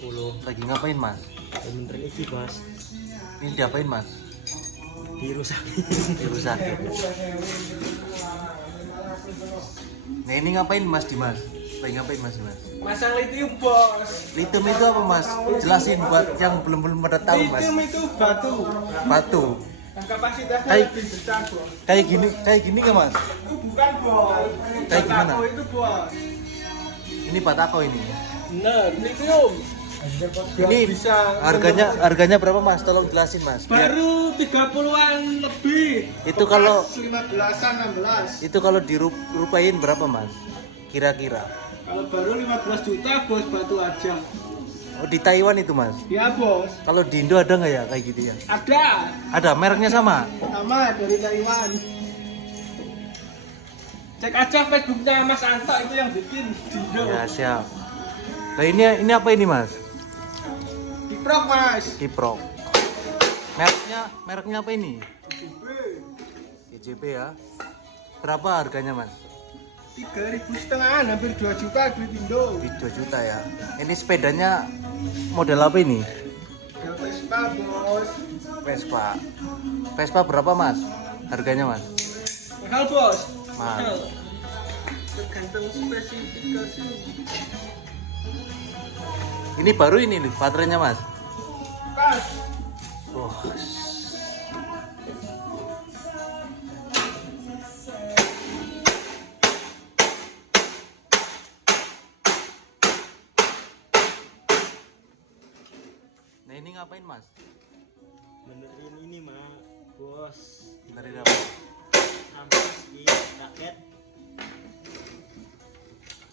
10. Lagi ngapain mas? Benerin iki mas. Ini diapain mas? Dirusakin. Dirusakin. Nah ini ngapain mas Dimas? Lagi ngapain mas Dimas? Masang lithium bos. Lithium itu apa mas? Jelasin buat yang belum pada tahu mas. Lithium itu batu. Batu. Yang kapasitasnya Kayak- lebih besar bos. Kayak gini nggak mas? Itu bukan bos. Kayak gimana? Batako itu bos. Ini batako ini. Bener, lithium. Ini bisa harganya berapa mas? Tolong jelasin mas. baru 30-an lebih. Itu kalau- 15-an 16. Itu kalau dirupain berapa mas? Kira-kira. Kalau baru 15 juta bos batu aja. Oh di Taiwan itu mas. Ya bos. Kalau di Indo ada nggak ya kayak gitu ya? Ada. Ada mereknya sama. Sama dari Taiwan. Cek aja Facebooknya Mas Anto itu yang bikin Dindo. Ya siap. Nah ini apa ini mas? Kiprok mas. Kiprok. Mereknya apa ini? GJP ya. Berapa harganya mas? 3.500 hampir 2 juta duit Indo. Di 2 juta ya. Ini sepedanya model apa ini? Ya Vespa bos. Vespa. Vespa berapa mas? Harganya mas? Mahal bos. Mahal. Tergantung spesifikasi. Ini baru ini nih baterainya mas. Pas. Wah. Nah ini ngapain mas? Benerin ini mah bos. Dari apa? Ampas di raket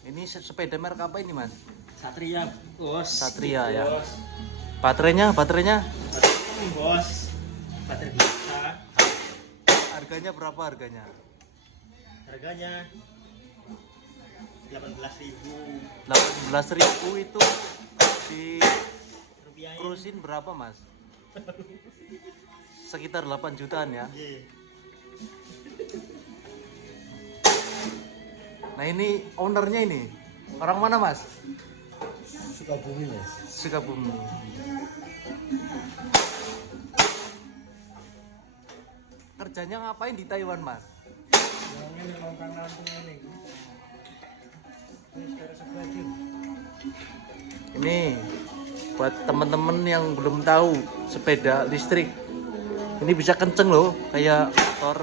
Ini sepeda merek apa ini mas? Satria bos. Satria, ya. Bos. Baterainya? Baterainya ini bos. Baterai biasa. Harganya berapa harganya? Harganya 18.000 18.000 itu di rupiah. cruisin berapa mas? Sekitar 8 jutaan ya. Iya. Nah ini ownernya ini orang mana mas? Sukabumi mas. Sukabumi. Kerjanya ngapain di Taiwan mas? Ini buat temen-temen yang belum tahu sepeda listrik. Ini bisa kenceng loh kayak motor.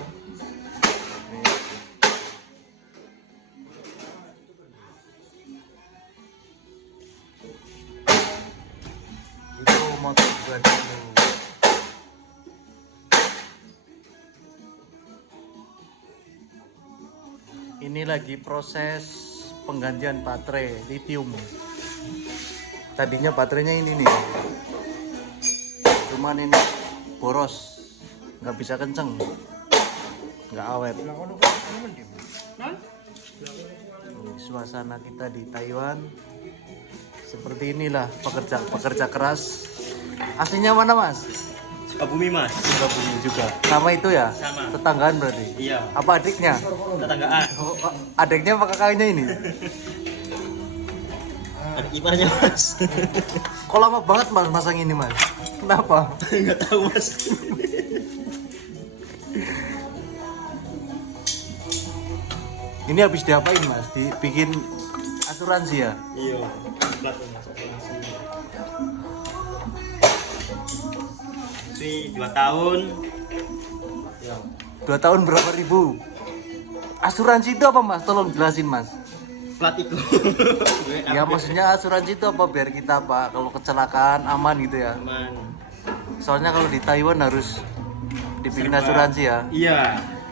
Itu motor gua dulu. Ini lagi proses penggantian baterai lithium. Tadinya baterainya ini nih, cuman ini boros, nggak bisa kenceng, nggak awet. Hah? Ini suasana kita di Taiwan seperti inilah, pekerja keras. Aslinya mana mas? Sukabumi mas. Sukabumi juga. Sama itu ya? Sama. Tetanggaan berarti? Iya. Apa adiknya? Tetanggaan. Oh, adiknya apa kakaknya ini? Ada iparnya mas. Kok lama banget mas masang ini mas? Kenapa? Nggak tahu mas. Ini habis diapain mas? Dibikin asuransi ya? Iya. Mas asuransi. Ini 2 tahun. Ya. 2 tahun berapa ribu? Asuransi itu apa mas? Tolong jelasin mas. Plat itu. Ya maksudnya asuransi itu apa? Biar kita apa? Kalau kecelakaan aman gitu ya. Aman. Soalnya kalau di Taiwan harus dibikin Serba. asuransi ya. Iya.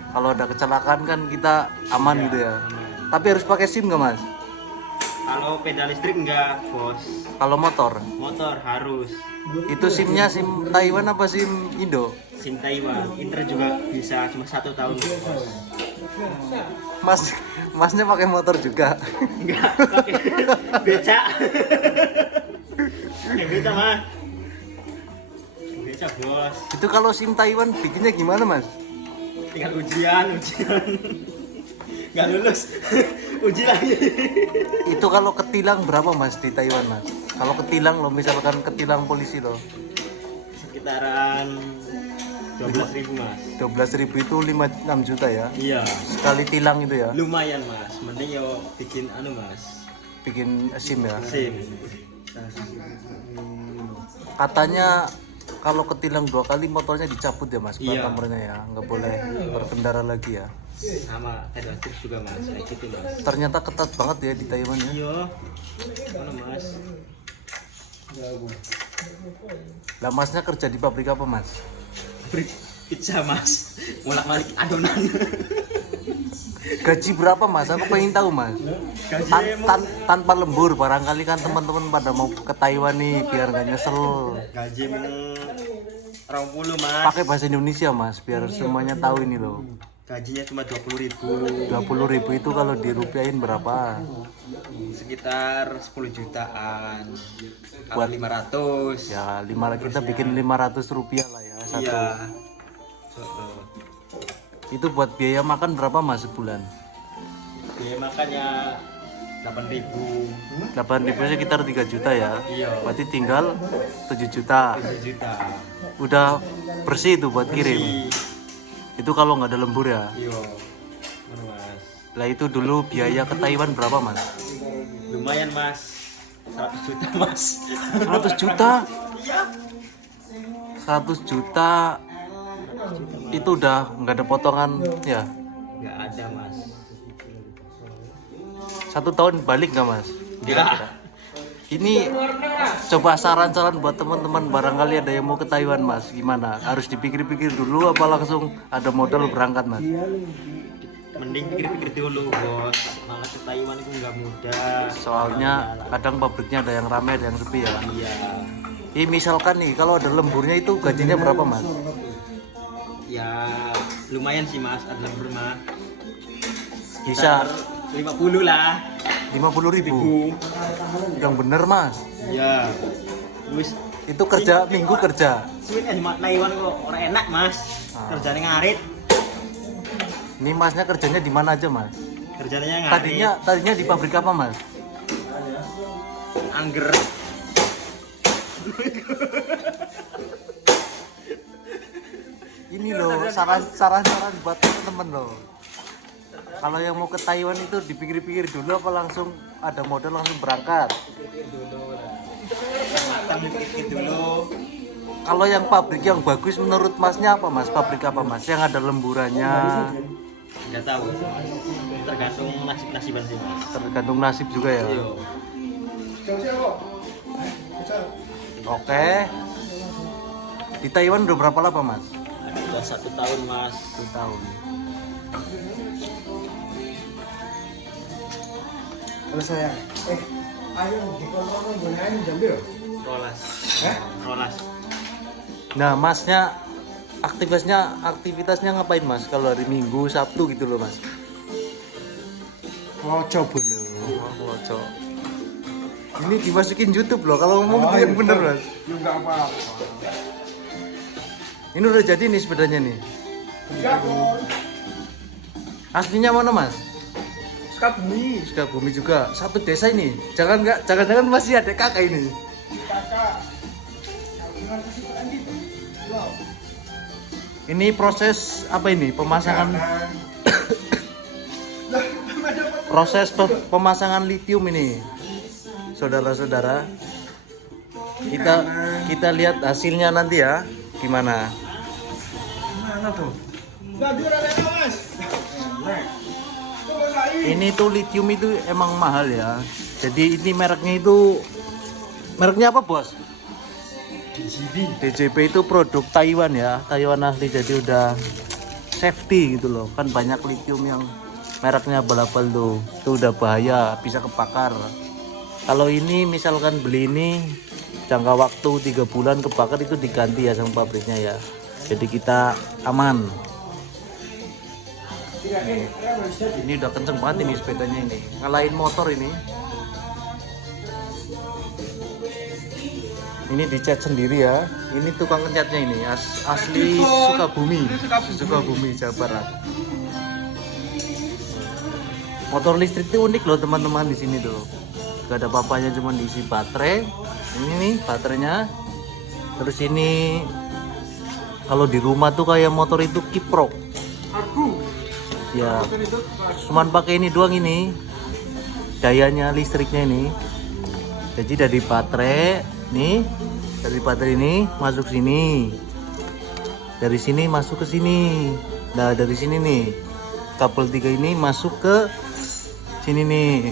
Kalau ada kecelakaan kan kita aman Iya, gitu ya. aman. Tapi harus pakai SIM nggak mas? Kalau pedal listrik enggak, bos. Kalau motor? Motor harus. Itu SIM-nya SIM Taiwan apa SIM Indo? SIM Taiwan. Inter juga bisa cuma 1 tahun. Masnya pakai motor juga. Enggak, pakai beca. Pakai beca mah. Beca bos. Itu kalau SIM Taiwan bikinnya gimana mas? Tinggal ujian. Nggak lulus. Uji lagi. Itu kalau ketilang berapa mas di Taiwan mas? Kalau ketilang loh, misalkan ketilang polisi loh. Sekitaran 12.000 mas. 12.000 itu 5-6 juta ya. Iya. Sekali tilang itu ya. Lumayan mas. Mending yo bikin mas. Bikin SIM ya. SIM. Katanya kalau ketilang 2 kali motornya dicabut ya mas, plat Iya. nomornya ya, nggak boleh berkendara lagi ya. Sama ada trip juga mas. Kayak gitu mas. Ternyata ketat banget ya di Taiwan ya. Iya. Mana mas? Lah masnya kerja di pabrik apa mas? Pizza mas. Bolak-balik adonan. Gaji berapa mas? Aku pengen tahu mas. Tanpa lembur, barangkali kan teman-teman pada mau ke Taiwan nih biar nggak nyesel. Gaji 20 mas. Pakai bahasa Indonesia mas, biar semuanya tahu ini loh. Gajinya cuma 20.000. 20.000 itu kalau dirupiahin berapa? Sekitar 10 jutaan. Buat- 500. Ya kita bikin 500 rupiah lah ya satu. Iya. Itu buat biaya makan berapa mas sebulan? Biaya makannya 8.000. 8.000 sekitar 3 juta ya. Iya. Berarti tinggal 7 juta. 7 juta. Udah bersih itu buat kirim. Bersih. Itu kalau nggak ada lembur ya. Iya. Mana mas? Lah itu dulu biaya ke Taiwan berapa mas? Lumayan mas. 100 juta mas. 100 juta? Iya. 100 juta itu udah nggak ada potongan ya. Nggak ada mas. 1 tahun balik nggak mas? Nggak. Ini coba saran-saran buat teman-teman, barangkali ada yang mau ke Taiwan mas, gimana? Harus dipikir-pikir dulu apa langsung ada modal berangkat mas? Mending pikir-pikir dulu bos. Malah ke Taiwan itu nggak mudah. Soalnya kadang pabriknya ada yang ramai ada yang sepi ya. Iya. Ini misalkan nih kalau ada lemburnya itu gajinya berapa mas? Ya lumayan sih mas. Ada lembur mah. Bisa 50 lah. 50.000. Yang bener mas. Iya. Wis Itu kerja minggu kerja. sih kan Taiwan kok orang enak mas. Kerjanya ngarit. Ini masnya kerjanya di mana aja mas? Kerjanya ngarit. Tadinya di pabrik apa mas? Angger. Ini loh saran-saran buat teman-teman loh. Kalau yang mau ke Taiwan itu dipikir-pikir dulu apa langsung ada modal langsung berangkat. Matang pikir dulu. Kalau yang pabrik yang bagus menurut masnya apa mas? Pabrik apa mas? Yang ada lemburannya, Nggak tahu. Tergantung nasib-nasiban sih mas. tergantung nasib juga ya. Iya. Oke. Di Taiwan udah berapa lama mas? Udah 1 tahun mas. 1 tahun. Kalau saya, ayo di kontrol gunain jambil. Rolas. Hah? Rolas. Nah masnya aktivitasnya ngapain mas? Kalau hari Minggu, Sabtu gitu loh mas? Oh, coba lo. Oh, cok. Ini dimasukin YouTube loh. Kalau ngomong itu yang bener mas. Ya enggak apa-apa. Ini udah jadi nih sepedanya nih. Enggak, Bon. Aslinya mana mas? Sukabumi. Sukabumi juga. Satu desa ini. Jangan masih ada kakak ini. Kakak. Dengan kesukaan gitu. Wow. Ini proses apa ini? Pemasangan proses pemasangan litium ini. Saudara-saudara. Kita lihat hasilnya nanti ya. Gimana? Mana tuh? Enggak dia ada Mas. Ini tuh litium itu emang mahal ya. Jadi ini mereknya apa bos? DJB itu produk Taiwan ya. Taiwan asli, jadi udah safety gitu loh. Kan banyak litium yang mereknya abal-abal tuh. Itu udah bahaya, bisa kebakar. Kalau ini misalkan beli ini jangka waktu 3 bulan kebakar itu diganti ya sama pabriknya ya. Jadi kita aman. Ini udah kenceng banget ini sepedanya ini, ngalahin motor ini. Ini dicat sendiri ya. Ini tukang ngecatnya ini asli Sukabumi Jawa Barat. Motor listrik itu unik loh teman-teman di sini tuh. Gak ada apa-apanya, cuma diisi baterai, Ini nih baterainya. Terus ini kalau di rumah tuh kayak motor itu kiprok. Ya, cuman pakai ini doang ini. Dayanya listriknya ini. Jadi dari baterai nih, dari baterai ini masuk sini. Dari sini masuk ke sini. Nah, dari sini nih. Kabel 3 ini masuk ke sini nih.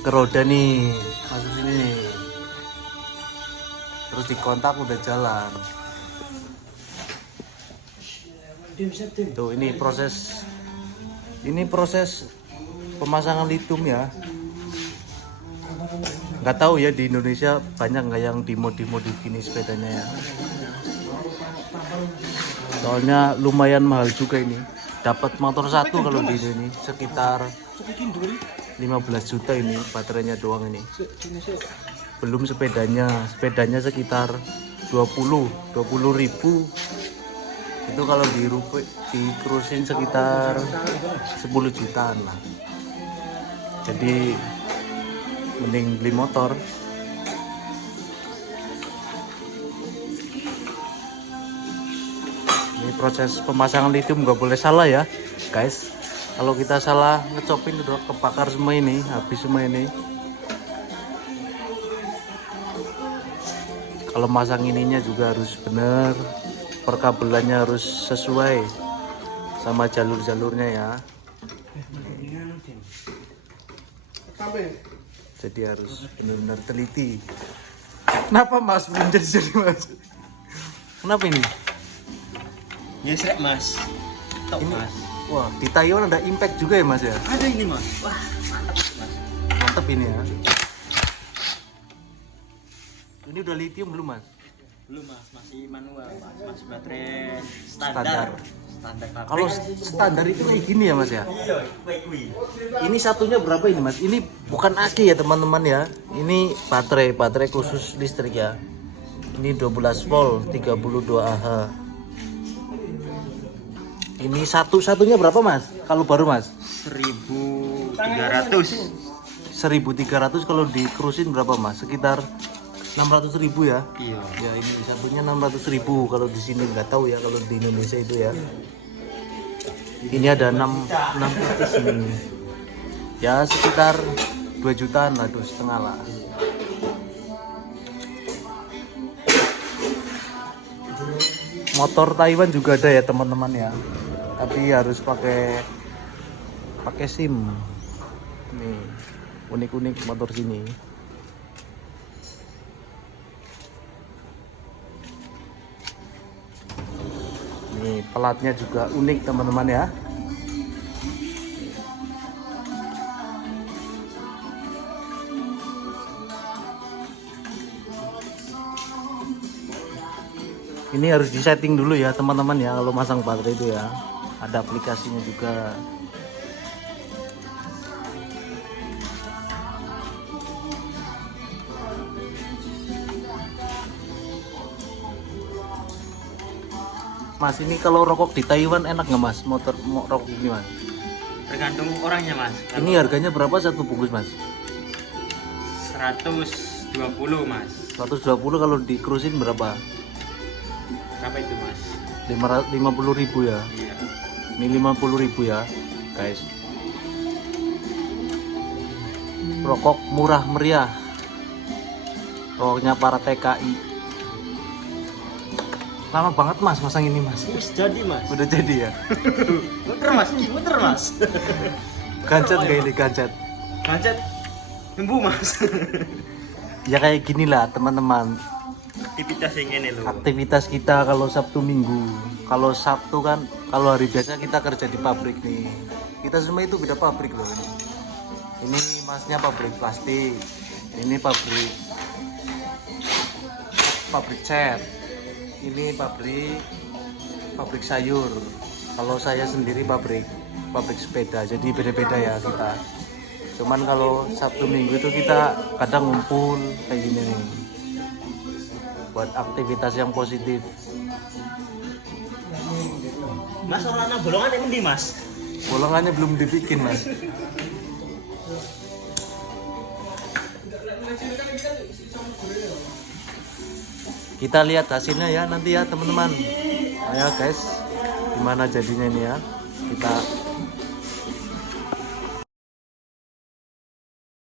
Ke roda nih, masuk sini nih. Terus dikontak udah jalan. Tuh ini proses pemasangan lithium ya. Nggak tahu ya di Indonesia banyak nggak yang dimodif gini sepedanya ya. Soalnya lumayan mahal juga ini. Dapat motor satu kalau di ini sekitar 15 juta ini baterainya doang ini. Belum sepedanya sekitar 20 ribu. Itu kalau dikrusin sekitar 10 jutaan lah. Jadi mending beli motor. Ini proses pemasangan lithium nggak boleh salah ya guys. Kalau kita salah ngecopin udah kebakar semua ini, habis semua ini. Kalau masang ininya juga harus bener, perkabelannya harus sesuai sama jalur-jalurnya ya. Jadi harus benar-benar teliti. Kenapa mas belum jadi mas? Kenapa ini? Ya srek mas. Tok Ini- mas. Wah, di Taiwan ada impact juga ya mas ya? Ada ini mas. Wah mantap mas. Mantap ini ya. Ini udah lithium belum mas? Belum mas, masih manual mas. Masih baterai Standar. Standar pabrik. Kalau standar itu kayak gini ya mas ya? iya, kui. Ini satunya berapa ini mas? Ini bukan aki ya teman-teman ya. Ini baterai khusus listrik ya. Ini 12 volt 32 Ah. Ini satunya berapa mas? Kalau baru mas? 1.300. 1.300 kalau dikrusin berapa mas? Sekitar 600.000 ya? Iya. Ya ini satunya 600.000 kalau di sini nggak tahu ya kalau di Indonesia itu ya. Ini ada 6 titis ini. Ya sekitar 2 jutaan lah, 2,5 lah. Motor Taiwan juga ada ya teman-teman ya. Tapi harus pakai SIM. Nih unik-unik motor sini. Nih pelatnya juga unik teman-teman ya. Ini harus disetting dulu ya teman-teman ya kalau masang baterai itu ya. Ada aplikasinya juga. Mas ini kalau rokok di Taiwan enak nggak mas? Rokok ini mas? Tergantung orangnya mas. Ini harganya berapa satu bungkus mas? 120 mas. 120 kalau dikrusin berapa? Berapa itu mas? 50.000 ya. Iya. Ini 50.000 ya guys. Rokok murah meriah. Rokoknya para TKI. Lama banget mas masang ini mas. Wis jadi mas. Udah jadi ya. Muter mas, muter mas. Gancet kayak ini gancet. Gancet. Nembu mas. Ya kayak gini lah teman-teman. Aktivitas yang ini loh. Aktivitas kita kalau Sabtu Minggu. Kalau Sabtu kan, kalau hari biasa kita kerja di pabrik nih. Kita semua itu beda pabrik loh ini. Ini masnya pabrik plastik. Ini pabrik cat. Ini pabrik sayur. Kalau saya sendiri pabrik sepeda. Jadi beda-beda ya kita. Cuman kalau Sabtu Minggu itu kita kadang ngumpul kayak gini nih. Buat aktivitas yang positif. Mas orang bolongan yang endi mas? Bolongannya belum dibikin mas. Kita lihat hasilnya ya nanti ya teman-teman. Ayo guys, gimana jadinya ini ya. Kita